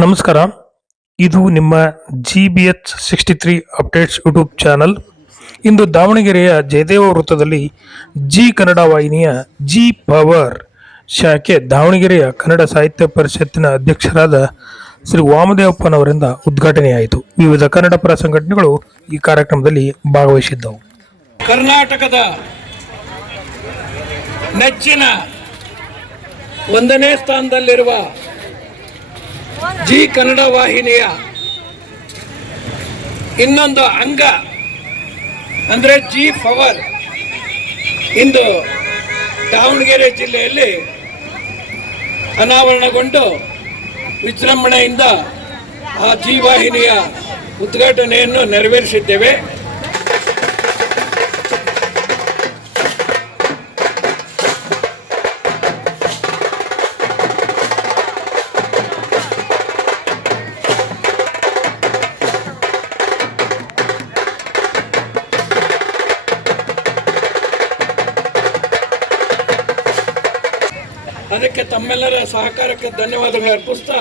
ನಮಸ್ಕಾರ. ಇದು ನಿಮ್ಮ G B H sixty three updates YouTube channel ಇಂದು ದಾವಣಗೆರೆಯ ಜಯದೇವ ವೃತ್ತದಲ್ಲಿ ಜಿ ಕನ್ನಡ ವಾಹಿನಿಯ ಜಿ ಪವರ್ ಶಾಖೆ ದಾವಣಗೆರೆಯ ಕನ್ನಡ ಸಾಹಿತ್ಯ ಪರಿಷತ್ತಿನ ಅಧ್ಯಕ್ಷರಾದ ಶ್ರೀ ವಾಮದೇವಪ್ಪನವರಿಂದ ಉದ್ಘಾಟನೆಯಾಯಿತು. ವಿವಿಧ ಕನ್ನಡ ಪರ ಸಂಘಟನೆಗಳು ಈ ಕಾರ್ಯಕ್ರಮದಲ್ಲಿ ಭಾಗವಹಿಸಿದ್ದವು. ಕರ್ನಾಟಕದ ನೆಚ್ಚಿನ ಒಂದನೇ ಸ್ಥಾನದಲ್ಲಿರುವ ಜಿ ಕನ್ನಡ ವಾಹಿನಿಯ ಇನ್ನೊಂದು ಅಂಗ ಅಂದರೆ ಜಿ ಪವರ್ ಇಂದು ದಾವಣಗೆರೆ ಜಿಲ್ಲೆಯಲ್ಲಿ ಅನಾವರಣಗೊಂಡು ವಿಜೃಂಭಣೆಯಿಂದ ಆ ಜಿ ವಾಹಿನಿಯ ಉದ್ಘಾಟನೆಯನ್ನು ನೆರವೇರಿಸಿದ್ದೇವೆ. ಅದಕ್ಕೆ ತಮ್ಮೆಲ್ಲರ ಸಹಕಾರಕ್ಕೆ ಧನ್ಯವಾದಗಳು ಅರ್ಪಿಸ್ತಾ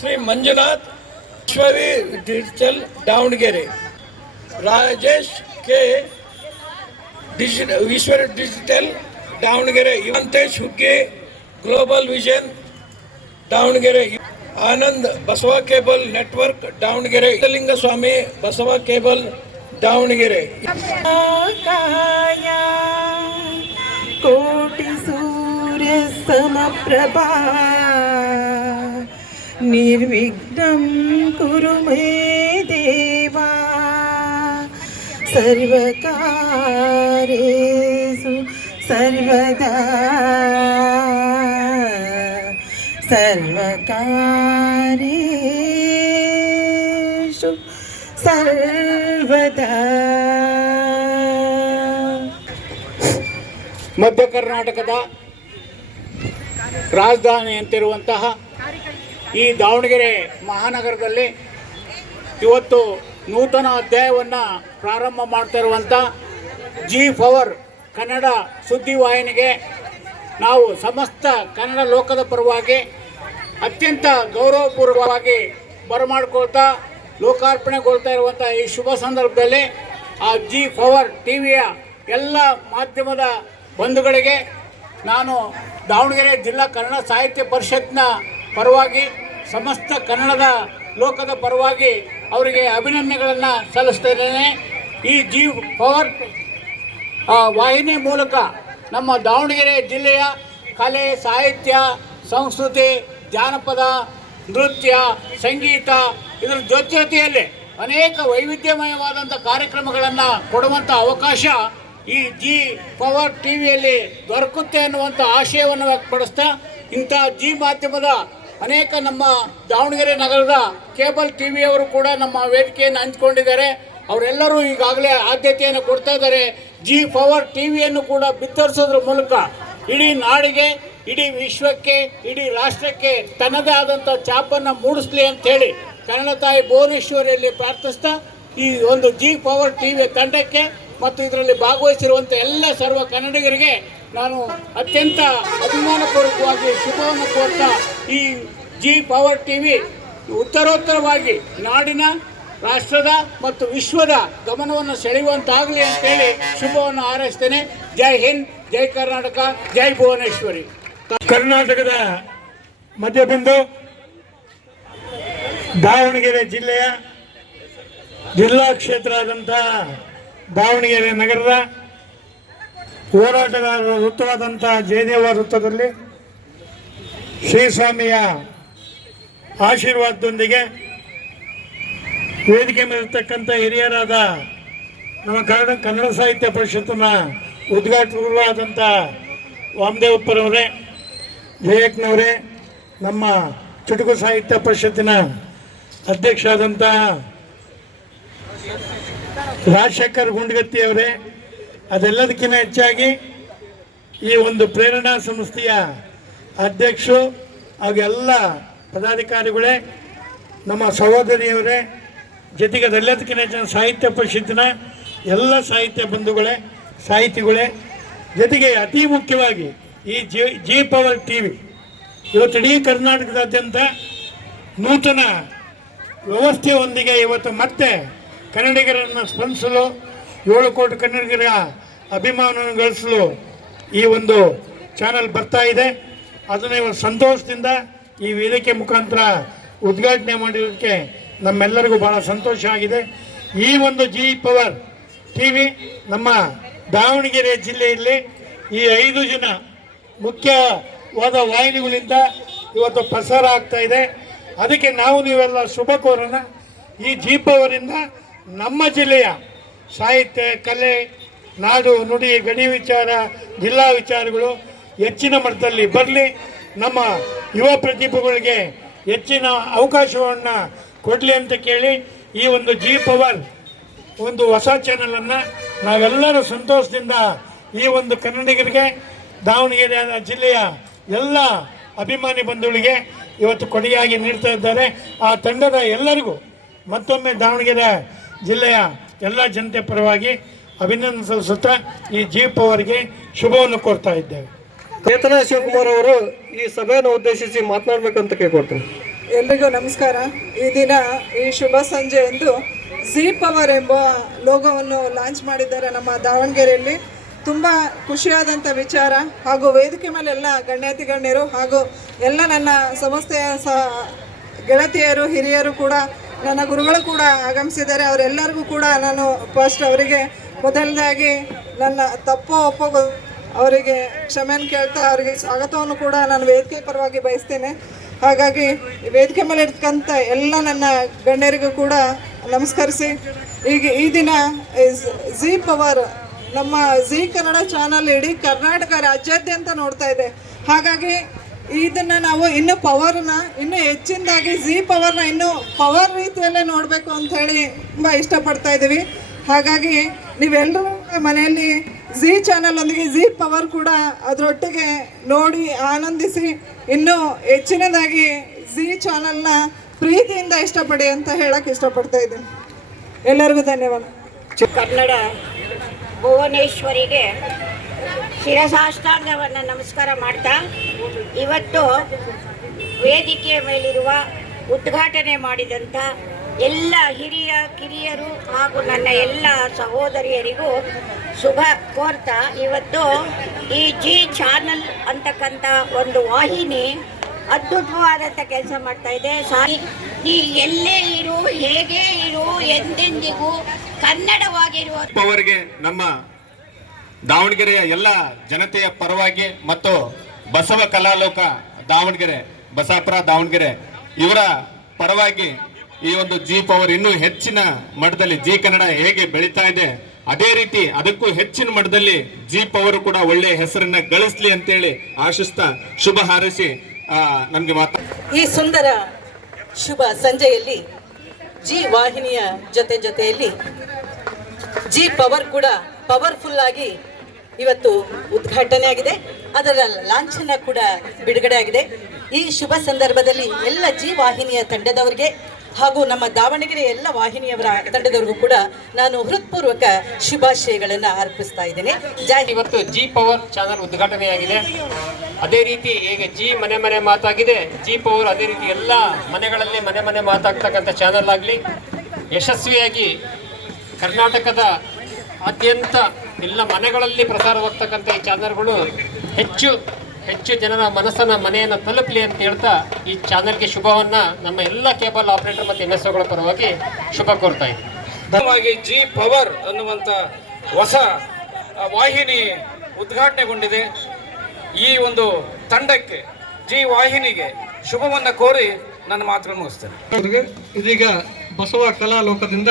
ಶ್ರೀ ಮಂಜುನಾಥ್ ವಿಶ್ವವಿ digital Davanagere. Rajesh K. DG, Vishwa digital, Davanagere. Yuvantesh Huggi, global vision, Davanagere. Anand Basava cable network, Davanagere. Swamy Basava cable, Davanagere. ಕೋಟಿ ಸಮಪ್ರಭಾ ನಿರ್ವಿಘ್ನಂ ಕುರು ಮೇ ದೇವಾ. ಸರ್ವಕಾರೇಸು ಸರ್ವದಾ. ಸರ್ವಕಾರೇಷು ಸರ್ವದಾ. ಮಧ್ಯ ಕರ್ನಾಟಕದ ರಾಜಧಾನಿ ಅಂತಿರುವಂತಹ ಈ ದಾವಣಗೆರೆ ಮಹಾನಗರದಲ್ಲಿ ಇವತ್ತು ನೂತನ ಅಧ್ಯಾಯವನ್ನು ಪ್ರಾರಂಭ ಮಾಡ್ತಾ ಇರುವಂಥ ಜಿ ಪವರ್ ಕನ್ನಡ ಸುದ್ದಿವಾಹಿನಿಗೆ ನಾವು ಸಮಸ್ತ ಕನ್ನಡ ಲೋಕದ ಪರವಾಗಿ ಅತ್ಯಂತ ಗೌರವಪೂರ್ವಕವಾಗಿ ಬರಮಾಡ್ಕೊಳ್ತಾ ಲೋಕಾರ್ಪಣೆಗೊಳ್ತಾ ಇರುವಂಥ ಈ ಶುಭ ಸಂದರ್ಭದಲ್ಲಿ ಆ ಜಿ ಪವರ್ ಟಿ ವಿಯ ಎಲ್ಲ ಮಾಧ್ಯಮದ ಬಂಧುಗಳಿಗೆ ನಾನು ದಾವಣಗೆರೆ ಜಿಲ್ಲಾ ಕನ್ನಡ ಸಾಹಿತ್ಯ ಪರಿಷತ್ನ ಪರವಾಗಿ, ಸಮಸ್ತ ಕನ್ನಡದ ಲೋಕದ ಪರವಾಗಿ ಅವರಿಗೆ ಅಭಿನಂದನೆಗಳನ್ನು ಸಲ್ಲಿಸ್ತಿದ್ದೇನೆ ಈ ಜೀವ್ ಪವರ್ ವಾಹಿನಿ ಮೂಲಕ ನಮ್ಮ ದಾವಣಗೆರೆ ಜಿಲ್ಲೆಯ ಕಲೆ, ಸಾಹಿತ್ಯ, ಸಂಸ್ಕೃತಿ, ಜಾನಪದ, ನೃತ್ಯ, ಸಂಗೀತ ಇದರ ಜೊತೆ ಜೊತೆಯಲ್ಲಿ ಅನೇಕ ವೈವಿಧ್ಯಮಯವಾದಂಥ ಕಾರ್ಯಕ್ರಮಗಳನ್ನು ಕೊಡುವಂಥ ಅವಕಾಶ ಈ ಜಿ ಪವರ್ ಟಿ ವಿಯಲ್ಲಿ ದೊರಕುತ್ತೆ ಅನ್ನುವಂಥ ಆಶಯವನ್ನು ವ್ಯಕ್ತಪಡಿಸ್ತಾ ಇಂಥ ಜಿ ಮಾಧ್ಯಮದ ಅನೇಕ ನಮ್ಮ ದಾವಣಗೆರೆ ನಗರದ ಕೇಬಲ್ ಟಿ ವಿಯವರು ಕೂಡ ನಮ್ಮ ವೇದಿಕೆಯನ್ನು ಹಂಚಿಕೊಂಡಿದ್ದಾರೆ ಅವರೆಲ್ಲರೂ ಈಗಾಗಲೇ ಆದ್ಯತೆಯನ್ನು ಕೊಡ್ತಾ ಇದ್ದಾರೆ. ಜಿ ಪವರ್ ಟಿ ವಿಯನ್ನು ಕೂಡ ಬಿತ್ತರಿಸೋದ್ರ ಮೂಲಕ ಇಡೀ ನಾಡಿಗೆ, ಇಡೀ ವಿಶ್ವಕ್ಕೆ, ಇಡೀ ರಾಷ್ಟ್ರಕ್ಕೆ ತನ್ನದೇ ಆದಂಥ ಚಾಪನ್ನು ಮೂಡಿಸ್ಲಿ ಅಂಥೇಳಿ ಕನ್ನಡ ತಾಯಿ ಭುವನೇಶ್ವರಿಯಲ್ಲಿ ಪ್ರಾರ್ಥಿಸ್ತಾ ಈ ಒಂದು ಜಿ ಪವರ್ ಟಿ ತಂಡಕ್ಕೆ ಮತ್ತು ಇದರಲ್ಲಿ ಭಾಗವಹಿಸಿರುವಂಥ ಎಲ್ಲ ಸರ್ವ ಕನ್ನಡಿಗರಿಗೆ ನಾನು ಅತ್ಯಂತ ಅಭಿಮಾನಪೂರ್ವಕವಾಗಿ ಶುಭವನ್ನು ಕೋರ್ತಾ ಈ ಜಿ ಪವರ್ ಟಿ ವಿ ಉತ್ತರೋತ್ತರವಾಗಿ ನಾಡಿನ, ರಾಷ್ಟ್ರದ ಮತ್ತು ವಿಶ್ವದ ಗಮನವನ್ನು ಸೆಳೆಯುವಂತಾಗಲಿ ಅಂತೇಳಿ ಶುಭವನ್ನು ಹಾರೈಸ್ತೇನೆ. ಜೈ ಹಿಂದ್, ಜೈ ಕರ್ನಾಟಕ, ಜೈ ಭುವನೇಶ್ವರಿ. ಕರ್ನಾಟಕದ ಮಧ್ಯಬಿಂದು, ದಾವಣಗೆರೆ ಜಿಲ್ಲೆಯ ಜಿಲ್ಲಾ ಕ್ಷೇತ್ರ ಆದಂಥ ದಾವಣಗೆರೆ ನಗರದ ಹೋರಾಟಗಾರರ ವೃತ್ತವಾದಂಥ ಜಯದೇವ ವೃತ್ತದಲ್ಲಿ ಶ್ರೀಸ್ವಾಮಿಯ ಆಶೀರ್ವಾದದೊಂದಿಗೆ ವೇದಿಕೆ ಮೇಲಿರ್ತಕ್ಕಂಥ ಹಿರಿಯರಾದ ನಮ್ಮ ಕನ್ನಡ ಕನ್ನಡ ಸಾಹಿತ್ಯ ಪರಿಷತ್ತಿನ ಉದ್ಘಾಟಕರು ಆದಂಥ ವಿವೇಕ್ನವರೇ, ನಮ್ಮ ಚುಟುಕು ಸಾಹಿತ್ಯ ಪರಿಷತ್ತಿನ ಅಧ್ಯಕ್ಷ ಆದಂಥ ರಾಜಶೇಖರ್ ಗುಂಡ್ಗತ್ತಿಯವರೇ ಅದೆಲ್ಲದಕ್ಕಿಂತ ಹೆಚ್ಚಾಗಿ ಈ ಒಂದು ಪ್ರೇರಣಾ ಸಂಸ್ಥೆಯ ಅಧ್ಯಕ್ಷರು ಹಾಗೆಲ್ಲ ಪದಾಧಿಕಾರಿಗಳೇ, ನಮ್ಮ ಸಹೋದರಿಯವರೇ, ಜೊತೆಗೆ ಅದೆಲ್ಲದಕ್ಕಿಂತ ಹೆಚ್ಚಿನ ಸಾಹಿತ್ಯ ಪರಿಷತ್ತಿನ ಎಲ್ಲ ಸಾಹಿತ್ಯ ಬಂಧುಗಳೇ, ಸಾಹಿತಿಗಳೇ, ಜೊತೆಗೆ ಅತಿ ಮುಖ್ಯವಾಗಿ ಈ G G power T V ಇವತ್ತು ಇಡೀ ಕರ್ನಾಟಕದಾದ್ಯಂತ ನೂತನ ವ್ಯವಸ್ಥೆಯೊಂದಿಗೆ ಇವತ್ತು ಮತ್ತೆ ಕನ್ನಡಿಗರನ್ನು ಸ್ಪಂದಿಸಲು ಏಳು ಕೋಟಿ ಕನ್ನಡಿಗರ ಅಭಿಮಾನವನ್ನು ಗಳಿಸಲು ಈ ಒಂದು ಚಾನಲ್ ಬರ್ತಾ ಇದೆ. ಅದನ್ನು ಇವತ್ತು ಸಂತೋಷದಿಂದ ಈ ವೇದಿಕೆ ಮುಖಾಂತರ ಉದ್ಘಾಟನೆ ಮಾಡಿರೋದಕ್ಕೆ ನಮ್ಮೆಲ್ಲರಿಗೂ ಭಾಳ ಸಂತೋಷ ಆಗಿದೆ. ಈ ಒಂದು ಜಿ ಪವರ್ ಟಿ ವಿ ನಮ್ಮ ದಾವಣಗೆರೆ ಜಿಲ್ಲೆಯಲ್ಲಿ ಈ ಐದು ಜನ ಮುಖ್ಯವಾದ ವಾಹಿನಿಗಳಿಂದ ಇವತ್ತು ಪ್ರಸಾರ ಆಗ್ತಾ ಇದೆ. ಅದಕ್ಕೆ ನಾವು ನೀವೆಲ್ಲ ಶುಭ ಕೋರೋಣ ಈ ಜಿ ಪವರಿಂದ ನಮ್ಮ ಜಿಲ್ಲೆಯ ಸಾಹಿತ್ಯ, ಕಲೆ, ನಾಡು, ನುಡಿ ಗಡಿ ವಿಚಾರ, ಜಿಲ್ಲಾ ವಿಚಾರಗಳು ಹೆಚ್ಚಿನ ಮಟ್ಟದಲ್ಲಿ ಬರಲಿ. ನಮ್ಮ ಯುವ ಪ್ರತಿಭೆಗಳಿಗೆ ಹೆಚ್ಚಿನ ಅವಕಾಶವನ್ನು ಕೊಡಲಿ ಅಂತ ಕೇಳಿ ಈ ಒಂದು ಜಿ ಪವರ್ ಒಂದು ಹೊಸ ಚಾನಲನ್ನು ನಾವೆಲ್ಲರೂ ಸಂತೋಷದಿಂದ ಈ ಒಂದು ಕನ್ನಡಿಗರಿಗೆ, ದಾವಣಗೆರೆ ಜಿಲ್ಲೆಯ ಎಲ್ಲ ಅಭಿಮಾನಿ ಬಂಧುಗಳಿಗೆ ಇವತ್ತು ಕೊಡುಗೆಯಾಗಿ ನೀಡ್ತಾ ಇದ್ದಾರೆ. ಆ ತಂಡದ ಎಲ್ಲರಿಗೂ ಮತ್ತೊಮ್ಮೆ ದಾವಣಗೆರೆ ಜಿಲ್ಲೆಯ ಎಲ್ಲ ಜನತೆ ಪರವಾಗಿ ಅಭಿನಂದನೆ ಸಲ್ಲಿಸುತ್ತಾ ಈ ಜೀಪ್ ಅವರಿಗೆ ಶುಭವನ್ನು ಕೋರ್ತಾ ಇದ್ದೇವೆ. ಚೇತನ ಶಿವಕುಮಾರ್ ಅವರು ಈ ಸಭೆಯನ್ನು ಉದ್ದೇಶಿಸಿ ಮಾತನಾಡಬೇಕಂತ ಕೇಳ್ಕೊಡ್ತೀನಿ ಎಲ್ರಿಗೂ ನಮಸ್ಕಾರ. ಈ ದಿನ ಈ ಶುಭ ಸಂಜೆ ಎಂದು ಜೀಪ್ ಪವರ್ ಎಂಬ ಲೋಗೋವನ್ನು ಲಾಂಚ್ ಮಾಡಿದ್ದಾರೆ ನಮ್ಮ ದಾವಣಗೆರೆಯಲ್ಲಿ. ತುಂಬ ಖುಷಿಯಾದಂಥ ವಿಚಾರ ಹಾಗೂ ವೇದಿಕೆ ಮೇಲೆ ಎಲ್ಲ ಗಣ್ಯಾತಿ ಗಣ್ಯರು ಹಾಗೂ ಎಲ್ಲ ನನ್ನ ಸಂಸ್ಥೆಯ ಸಹ ಗೆಳತಿಯರು ಹಿರಿಯರು ಕೂಡ ನನ್ನ ಗುರುಗಳು ಕೂಡ ಆಗಮಿಸಿದ್ದಾರೆ. ಅವರೆಲ್ಲರಿಗೂ ಕೂಡ ನಾನು ಫಸ್ಟ್ ಅವರಿಗೆ ಮೊದಲನೇದಾಗಿ ನನ್ನ ತಪ್ಪು ಒಪ್ಪಗು ಅವರಿಗೆ ಕ್ಷಮೆಯನ್ನು ಕೇಳ್ತಾ ಅವರಿಗೆ ಸ್ವಾಗತವನ್ನು ಕೂಡ ನಾನು ವೇದಿಕೆ ಪರವಾಗಿ ಬಯಸ್ತೇನೆ. ಹಾಗಾಗಿ ವೇದಿಕೆ ಮೇಲೆ ಇರ್ತಕ್ಕಂಥ ಎಲ್ಲ ನನ್ನ ಗಣ್ಯರಿಗೂ ಕೂಡ ನಮಸ್ಕರಿಸಿ. ಈಗ ಈ ದಿನ ಝೀ ಪವರ್ ನಮ್ಮ ಝೀ ಕನ್ನಡ ಚಾನಲ್ ಇಡೀ ಕರ್ನಾಟಕ ರಾಜ್ಯಾದ್ಯಂತ ನೋಡ್ತಾ ಇದೆ. ಹಾಗಾಗಿ ಇದನ್ನ ನಾವು ಇನ್ನೂ ಪವರ್ನ ಇನ್ನೂ ಹೆಚ್ಚಿನದಾಗಿ ಜಿ ಪವರ್ನ ಇನ್ನೂ ಪವರ್ ರೀತಿಯಲ್ಲೇ ನೋಡಬೇಕು ಅಂತ ಹೇಳಿ ತುಂಬ ಇಷ್ಟಪಡ್ತಾ ಇದ್ದೀವಿ. ಹಾಗಾಗಿ ನೀವೆಲ್ಲರೂ ಮನೆಯಲ್ಲಿ ಜಿ ಚಾನಲ್ ಒಂದಿಗೆ ಜಿ ಪವರ್ ಕೂಡ ಅದರೊಟ್ಟಿಗೆ ನೋಡಿ, ಆನಂದಿಸಿ, ಇನ್ನೂ ಹೆಚ್ಚಿನದಾಗಿ ಜಿ ಚಾನಲ್ನ ಪ್ರೀತಿಯಿಂದ ಇಷ್ಟಪಡಿ ಅಂತ ಹೇಳಕ್ಕೆ ಇಷ್ಟಪಡ್ತಾ ಇದ್ದೀನಿ. ಎಲ್ಲರಿಗೂ ಧನ್ಯವಾದ. ಕನ್ನಡ ಭುವನೇಶ್ವರಿಗೆ ಶಿರಸಾಷ್ಟಾಂಗವನ್ನು ನಮಸ್ಕಾರ ಮಾಡ್ತಾ, ಇವತ್ತು ವೇದಿಕೆಯ ಮೇಲಿರುವ ಉದ್ಘಾಟನೆ ಮಾಡಿದಂಥ ಎಲ್ಲ ಹಿರಿಯ ಕಿರಿಯರು ಹಾಗೂ ನನ್ನ ಎಲ್ಲ ಸಹೋದರಿಯರಿಗೂ ಶುಭ ಕೋರ್ತಾ. ಇವತ್ತು ಈ ಜಿ ಚಾನಲ್ ಅಂತಕ್ಕಂಥ ಒಂದು ವಾಹಿನಿ ಅದ್ಭುತವಾದಂಥ ಕೆಲಸ ಮಾಡ್ತಾ ಇದೆ. ಸಾರಿ ನೀ ಎಲ್ಲೇ ಇರು, ಹೇಗೆ ಇರು, ಎಂದೆಂದಿಗೂ ಕನ್ನಡವಾಗಿರುವ ನಮ್ಮ ದಾವಣಗೆರೆಯ ಎಲ್ಲ ಜನತೆಯ ಪರವಾಗಿ ಮತ್ತು ಬಸವ ಕಲಾಲೋಕ ದಾವಣಗೆರೆ, ಬಸಾಪುರ ದಾವಣಗೆರೆ ಇವರ ಪರವಾಗಿ ಈ ಒಂದು ಜಿ ಪವರ್ ಇನ್ನೂ ಹೆಚ್ಚಿನ ಮಟ್ಟದಲ್ಲಿ ಜಿ ಕನ್ನಡ ಹೇಗೆ ಬೆಳೀತಾ ಇದೆ, ಅದೇ ರೀತಿ ಅದಕ್ಕೂ ಹೆಚ್ಚಿನ ಮಟ್ಟದಲ್ಲಿ ಜಿ ಪವರ್ ಕೂಡ ಒಳ್ಳೆಯ ಹೆಸರನ್ನ ಗಳಿಸ್ಲಿ ಅಂತೇಳಿ ಆಶಿಸ್ತಾ ಶುಭ ಹಾರೈಸಿ ನಮಗೆ ಮಾತಾ ಈ ಸುಂದರ ಶುಭ ಸಂಜೆಯಲ್ಲಿ ಜಿ ವಾಹಿನಿಯ ಜೊತೆ ಜೊತೆಯಲ್ಲಿ ಜಿ ಪವರ್ ಕೂಡ ಪವರ್ಫುಲ್ ಆಗಿ ಇವತ್ತು ಉದ್ಘಾಟನೆ ಆಗಿದೆ. ಅದರ ಲಾಂಛನ ಕೂಡ ಬಿಡುಗಡೆ ಆಗಿದೆ. ಈ ಶುಭ ಸಂದರ್ಭದಲ್ಲಿ ಎಲ್ಲ ಜಿ ವಾಹಿನಿಯ ತಂಡದವರಿಗೆ ಹಾಗೂ ನಮ್ಮ ದಾವಣಗೆರೆ ಎಲ್ಲ ವಾಹಿನಿಯವರ ತಂಡದವರಿಗೂ ಕೂಡ ನಾನು ಹೃತ್ಪೂರ್ವಕ ಶುಭಾಶಯಗಳನ್ನು ಅರ್ಪಿಸ್ತಾ ಇದ್ದೇನೆ. ಇವತ್ತು ಜಿ ಪವರ್ ಚಾನಲ್ ಉದ್ಘಾಟನೆಯಾಗಿದೆ. ಅದೇ ರೀತಿ ಈಗ ಜಿ ಮನೆ ಮನೆ ಮಾತಾಗಿದೆ. ಜಿ ಪವರ್ ಅದೇ ರೀತಿ ಎಲ್ಲ ಮನೆಗಳಲ್ಲಿ ಮನೆ ಮನೆ ಮಾತಾಗ್ತಕ್ಕಂಥ ಚಾನಲ್ ಆಗಲಿ, ಯಶಸ್ವಿಯಾಗಿ ಕರ್ನಾಟಕದ ಆದ್ಯಂತ ಎಲ್ಲ ಮನೆಗಳಲ್ಲಿ ಪ್ರಸಾರವಾಗ್ತಕ್ಕಂಥ ಈ ಚಾನಲ್ಗಳು ಹೆಚ್ಚು ಹೆಚ್ಚು ಜನರ ಮನಸ್ಸನ್ನ ಮನೆಯನ್ನು ತಲುಪಲಿ ಅಂತ ಹೇಳ್ತಾ ಈ ಚಾನಲ್ಗೆ ಶುಭವನ್ನ ನಮ್ಮ ಎಲ್ಲ ಕೇಬಲ್ ಆಪರೇಟರ್ ಮತ್ತು ಎನ್ ಎಸ್ ಪರವಾಗಿ ಶುಭ ಕೋರ್ತಾ ಇದ್ದೀವಿ ಜಿ ಪವರ್ ಅನ್ನುವಂಥ ಹೊಸ ವಾಹಿನಿ ಉದ್ಘಾಟನೆಗೊಂಡಿದೆ. ಈ ಒಂದು ತಂಡಕ್ಕೆ ಜಿ ವಾಹಿನಿಗೆ ಶುಭವನ್ನು ಕೋರಿ ನನ್ನ ಮಾತನ್ನು ಮುಗಿಸ್ತೇನೆ. ಇದೀಗ ಬಸವ ಕಲಾ ಲೋಕದಿಂದ